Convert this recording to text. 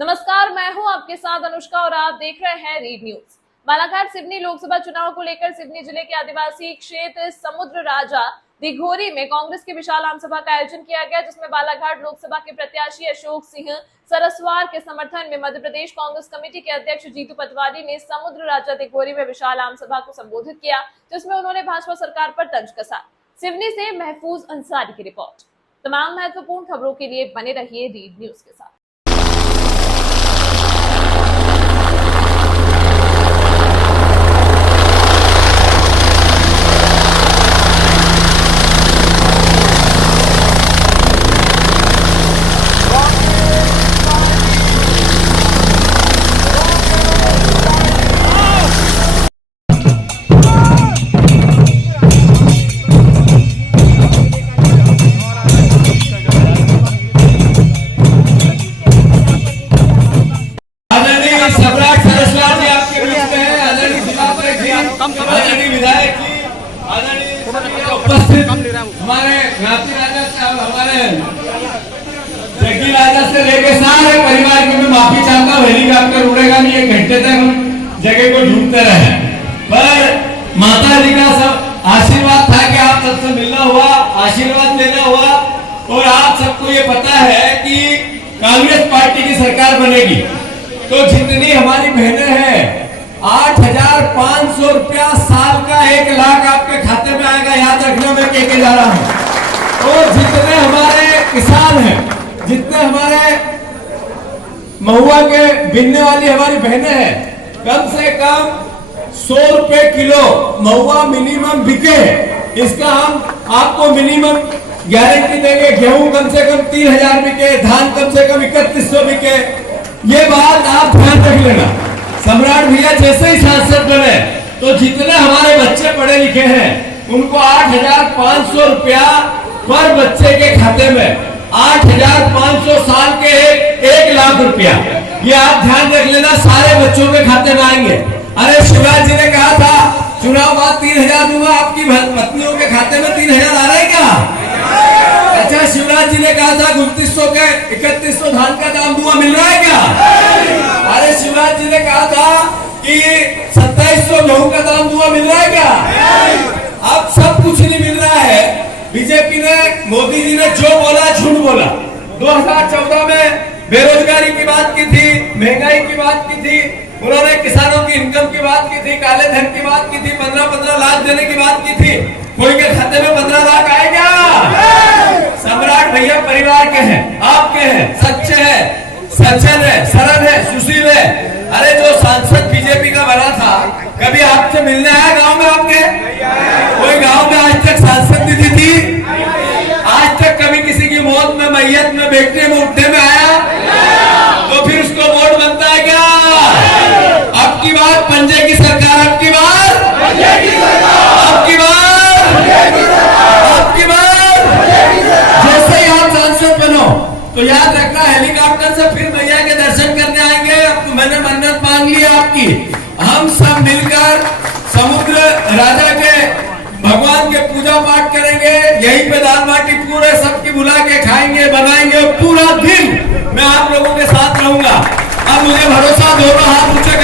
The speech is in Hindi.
नमस्कार, मैं हूं आपके साथ अनुष्का और आप देख रहे हैं रीड न्यूज। बालाघाट सिवनी लोकसभा चुनाव को लेकर सिवनी जिले के आदिवासी क्षेत्र समुद्र राजा दिघोरी में कांग्रेस की विशाल आमसभा का आयोजन किया गया, जिसमें बालाघाट लोकसभा के प्रत्याशी अशोक सिंह सरस्वार के समर्थन में मध्य प्रदेश कांग्रेस कमेटी के अध्यक्ष जीतू पटवारी ने समुद्र राजा दिघोरी में विशाल आमसभा को संबोधित किया, जिसमें उन्होंने भाजपा सरकार पर तंज कसा। सिवनी से महफूज अंसारी की रिपोर्ट। तमाम महत्वपूर्ण खबरों के लिए बने रहिए रीड न्यूज के साथ। उपस्थित हमारे घाटी राजा साहब, हमारे जग्गी राजा से लेके सारे परिवार की मैं माफी चाहता हूँ। हेलीकॉप्टर उड़ेगा नहीं, 1 घंटे तक हम जगह को ढूंढते रहे, पर माता जी का सब आशीर्वाद था कि आप सबसे मिलना हुआ, आशीर्वाद लेना हुआ। और आप सबको ये पता है कि कांग्रेस पार्टी की सरकार बनेगी तो जितनी हमारी बहनें हैं 8,500 रुपया साल का 1 लाख आपके खाते में आएगा, याद रखना, मैं कह के जा रहा हूं। और जितने हमारे किसान हैं, जितने हमारे महुआ के बिनने वाली हमारी बहनें हैं, कम से कम 100 रुपए किलो महुआ मिनिमम बिके, इसका हम आपको मिनिमम गारंटी देंगे। गेहूं कम से कम 3,000 बिके, धान कम से कम 3100 बिके। ये बात आप ध्यान रख लेना। सम्राट भैया जैसे ही सांसद बने तो जितने हमारे बच्चे पढ़े लिखे हैं उनको 8,500 रुपया पर बच्चे के खाते में, 8,500 साल के 1 लाख रुपया, ये आप ध्यान रख लेना, सारे बच्चों के खाते में आएंगे। अरे शिवराज जी ने कहा था चुनाव बाद 3,000 दूंगा, आपकी पत्नियों के खाते में 3,000 आ रहा है क्या? अच्छा, शिवराज जी ने कहा था 2900 के 3100 धान का दाम दूंगा, मिल रहा है क्या? अरे शिवराज जी ने कहा था कि 2700 गेहूं का दाम दूंगा, मिल रहा है क्या? अब सब कुछ नहीं मिल रहा है। बीजेपी ने, मोदी जी ने जो बोला झूठ बोला। 2014 में बेरोजगारी की बात की थी, महंगाई की बात की थी, उन्होंने किसानों की इनकम की बात की थी, काले धन की बात की थी, 15-15 लाख देने की बात की थी। कोई के खाते में 15 लाख आएगा? सम्राट भैया परिवार के हैं, आपके हैं, सच्चे हैं, सज्जन है, सरल है, सुशील है। अरे जो सांसद बीजेपी का बना था, कभी आपसे मिलने आया गांव में आपके? कोई गांव में आज तक सांसद दीदी थी? आज तक कभी किसी की मौत में, मैयत में, बेटे में, उठने में आया? तो फिर उसको वोट बनता है क्या? अब की बार पंजे की सरकार, अब की बार पंजे की सरकार, अब की बार अब की बार जैसे ही आप सांसद बनो तो याद रखना, हेलीकॉप्टर से फिर मैया के दर्शन करने आएंगे। अब मैंने मन्नत मांग ली आपकी, हम सब मिलकर समुद्र राजा के भगवान के पूजा पाठ करेंगे, यहीं पे दाल बाटी पूरे सबकी बुला के खाएंगे, बनाएंगे। पूरा दिन मैं आप लोगों के साथ रहूंगा। अब मुझे भरोसा, दोनों हाथ ऊंचे